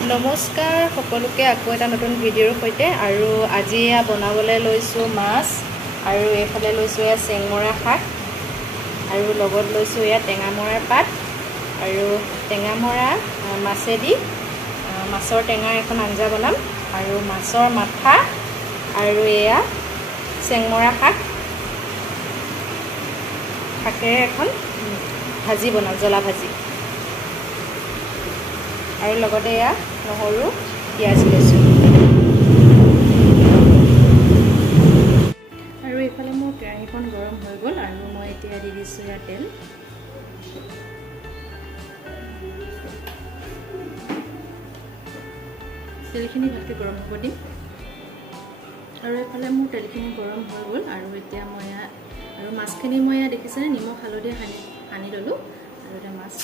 নমস্কাৰ সকলোকে আকৌ এটা নতুন ভিডিঅ'ৰ সৈতে আৰু আজি বনাবলৈ লৈছোঁ মাছ আৰু এইফালে লৈছোঁ চেংমৰা শাক আৰু লগত লৈছোঁ টেঙামৰাৰ পাত আৰু টেঙামৰা মাছেদি মাছৰ টেঙাৰ এখন আঞ্জা বনাম আৰু মাছৰ মাথা আৰু চেংমৰা শাকেৰে এখন ভাজি বনাম জ্বলা ভাজি আৰু লগতে নহৰু পিঁয়াজ লৈছোঁ আৰু এইফালে মোৰ কেৰাহীখন গৰম হৈ গ'ল আৰু মই এতিয়া দি দিছোঁ তেল তেলখিনি ভালকৈ গৰম হ'ব দিম আৰু এইফালে মোৰ তেলখিনি গৰম হৈ গ'ল আৰু এতিয়া মই আৰু মাছখিনি মই দেখিছেনে নিমখ হালধি সানি ল'লোঁ আৰু এটা মাছ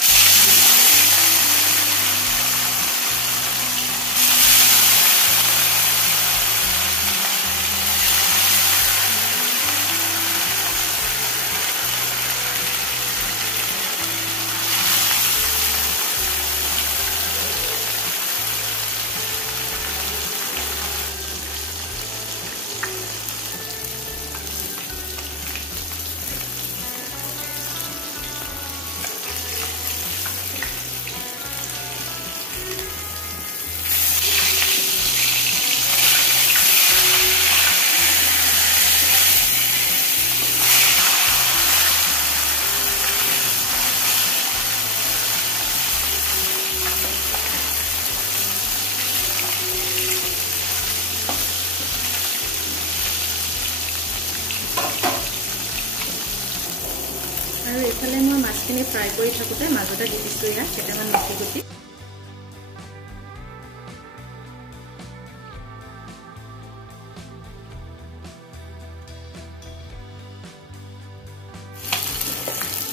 আৰু এইফালে মই মাছখিনি ফ্ৰাই কৰি থাকোঁতে মাজতে দি দিছোঁ কেইটামান মেথি গুটি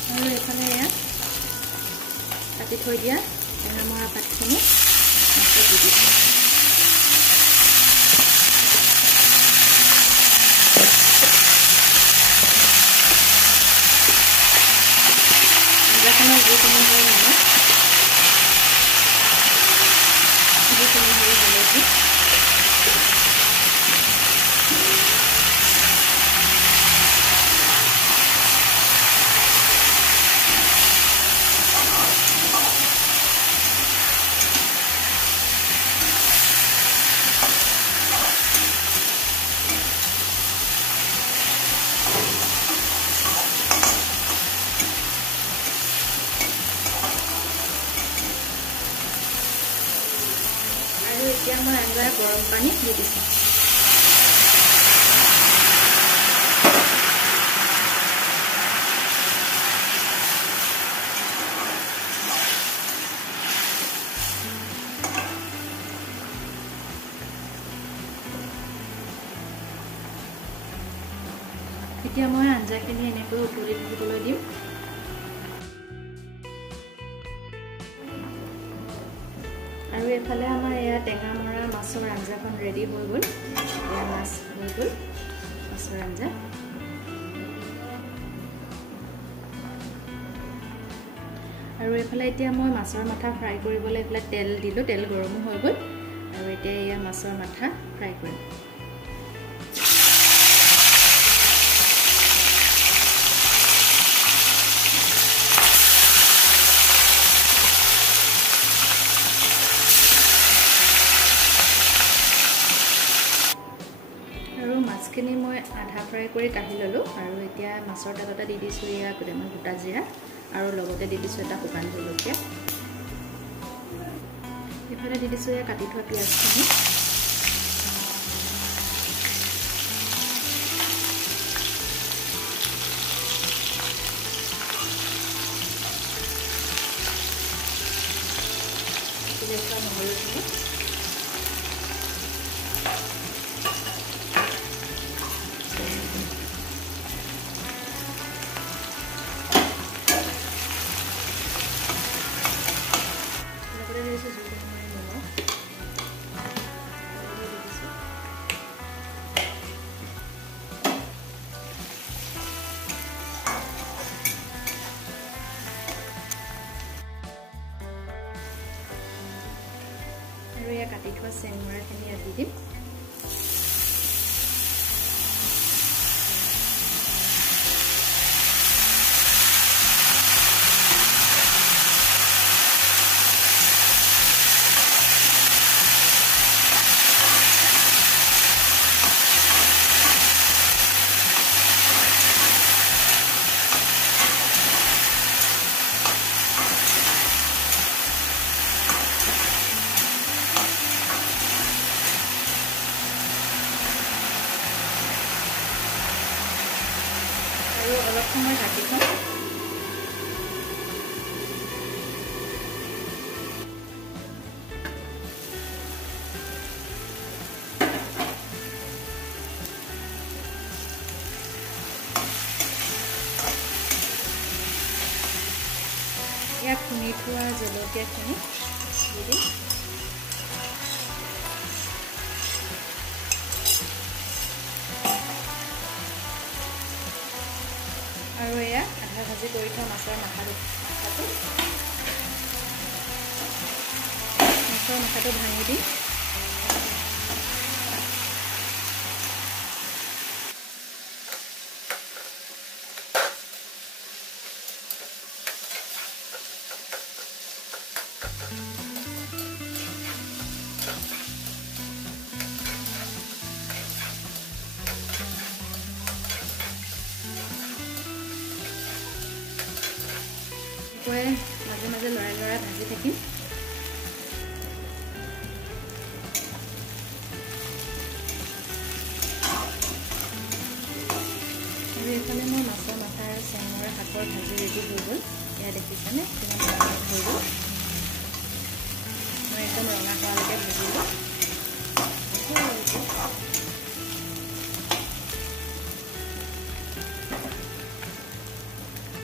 আৰু এইফালে কাটি থৈ দিয়া টেঙামৰা পাতখিনি মাছত দি দিছোঁ যিকোনো হয় নিমখ যিকোনো হয় হালধি এতিয়া মই আঞ্জাৰ গৰম পানী দি দিছোঁ এতিয়া মই আঞ্জাখিনি এনেকৈ উতলি থাকিবলৈ দিম আৰু এইফালে আমাৰ টেঙামৰা মাছৰ আঞ্জাখন ৰেডি হৈ গ'ল মাছ হৈ গ'ল মাছৰ আঞ্জা আৰু এইফালে এতিয়া মই মাছৰ মাথা ফ্ৰাই কৰিবলৈ এইফালে তেল দিলোঁ তেল গৰমো হৈ গ'ল আৰু এতিয়া মাছৰ মাথা ফ্ৰাই কৰিম মাছখিনি মই আধা ফ্ৰাই কৰি কাঢ়ি ল'লোঁ আৰু এতিয়া মাছৰ তেলতে দি দিছোঁ কেইটামান গোটা জিৰা আৰু লগতে দি দিছোঁ এটা শুকান জলকীয়া এইফালে দি দিছোঁ কাটি থোৱা পিঁয়াজখিনি নহৰুখিনি এয়া কাটি থোৱা চেংমৰাখিনি ইয়াত দি দিম আৰু অলপ সময় ঢাকি থম ইয়াত খুন্দি থোৱা জলকীয়াখিনি দি দিম আৰু এয়া আধা ভাজি কৰি থোৱা মাছৰ মাথাটো ভাঙি দিম মাজে মাজে লৰাই লৰাই ভাজি থাকিম আৰু এইফালে মোৰ মাছৰ মাথা আৰু চেংমৰা শাকৰ ভাজি ৰেডি হৈ গ'ল এয়া দেখিছেনে কিমান